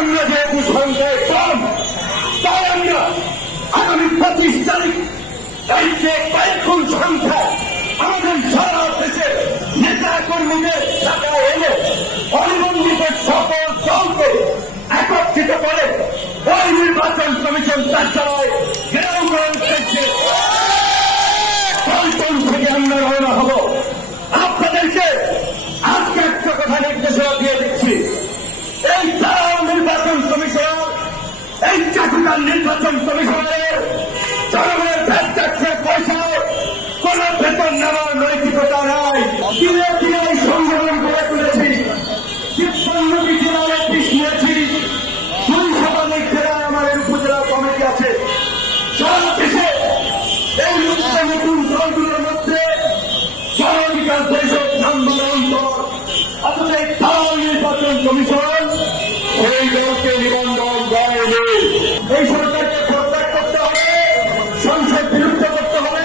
আমরা যেহেতু সংখ্যায় কম, তাই আমরা আগামী 25 তারিখ এই যে কয়েকগুণ সংখ্যা আমাদের সারা দেশে নেতা কর্মীদের টাকা এলে অনিবন্ধিত সকল দলকে একত্রিত করে ওই নির্বাচন কমিশন কার্যালয় ঘেরাও করার উদ্দেশ্যে পল্টন থেকে আমরা রওনা হব। আপনাদেরকে আজকে একটা কথা নির্দেশনা দিয়ে দিচ্ছি, এই তারাও নির্বাচন কমিশন, এই চাকুটার নির্বাচন কমিশনের জনগণের ভ্যাট ট্যাক্সের পয়সা কোন বেতন নেওয়ার নৈতিকতা নাই। দিনে দিনে সংগঠন গড়ে তুলেছি, ৫৬টি জেলায় অফিস নিয়েছি, ২ শতাধিক জেলায় আমাদের উপজেলা কমিটি আছে। সারা দেশে এই নতুন দলগুলোর মধ্যে জনঅধিকার পরিষদ নাম্বার অন্তর, অথচ এই তারাও নির্বাচন কমিশন এই দলকে নিবন্ধন দেয়নি। এই সরকারকে প্রত্যাগ করতে হবে, সংসদ বিলুপ্ত করতে হবে,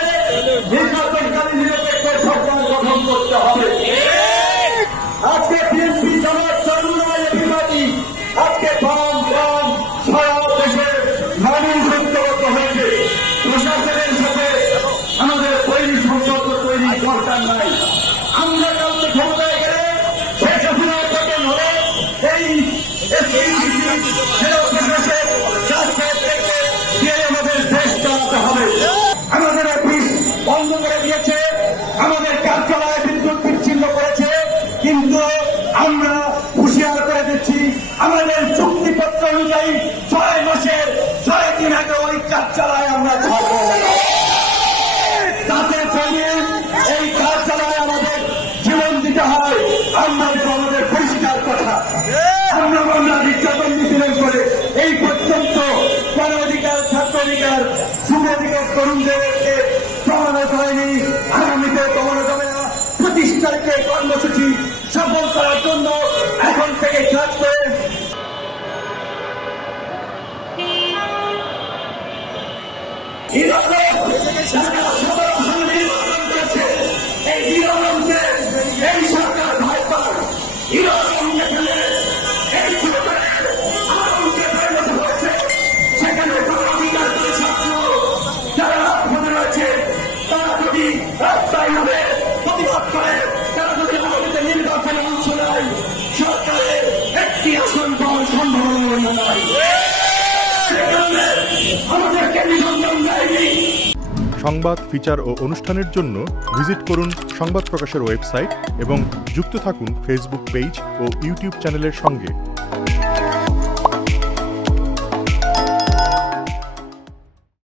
নির্বাচনকারী নিরপেক্ষ সরকার গঠন করতে হবে। আজকে বিএনপি জামাত চরমনায় বিবাদী, আজকে বাম সারা দেশের মানুষ ঐক্যবদ্ধ হয়েছে। প্রশাসনের সাথে আমাদের তৈরি সম্পর্ক তৈরি দরকার নাই। আমরা কাউকে ক্ষমতায় গেলে শেখ হাসিনার পতন হলে এই আমাদের দেশ চালাতে হবে। আমাদের অফিস বন্ধ করে দিয়েছে, আমাদের কার্যালয়ে বিদ্যুৎ বিচ্ছিন্ন করেছে, কিন্তু আমরা হুঁশিয়ার করে দিচ্ছি আমাদের চুক্তিপত্র অনুযায়ী ৬ মাসের ৬ দিন আগে ওই কার্যালয়ে আমরা ছাড়ব। তাতে যদি এই কার্যালয়ে আমাদের জীবন দিতে হয়, আমরা আমাদের পরিষ্কার কথা, আমরা নির্যাতন নিপীড়ন করে এই পর্যন্ত গণ অধিকার, ছাত্র অধিকার, যুব অধিকার তরুণদেরকে জমানো হয়নি। আগামীতে জমানো যাবে না। ২৫ তারিখে কর্মসূচি সফল করার জন্য এখন থেকে কাজ করে এই নিরবনকে এই সরকার ভয় পায়। সেখানে অধিকার ছাত্র যারা রাজপথে রয়েছে তারা যদি রাস্তায় নামে প্রতিবাদ করে, তারা যদি আগামীতে নির্বাচনে অংশ নেয়, সরকারের একটি আসন পাওয়ার সম্ভাবনা নাই। সেখানে আমাদেরকে নিবন্ধন দেয়নি। সংবাদ, ফিচার ও অনুষ্ঠানের জন্য ভিজিট করুন সংবাদ প্রকাশের ওয়েবসাইট এবং যুক্ত থাকুন ফেসবুক পেজ ও ইউটিউব চ্যানেলের সঙ্গে।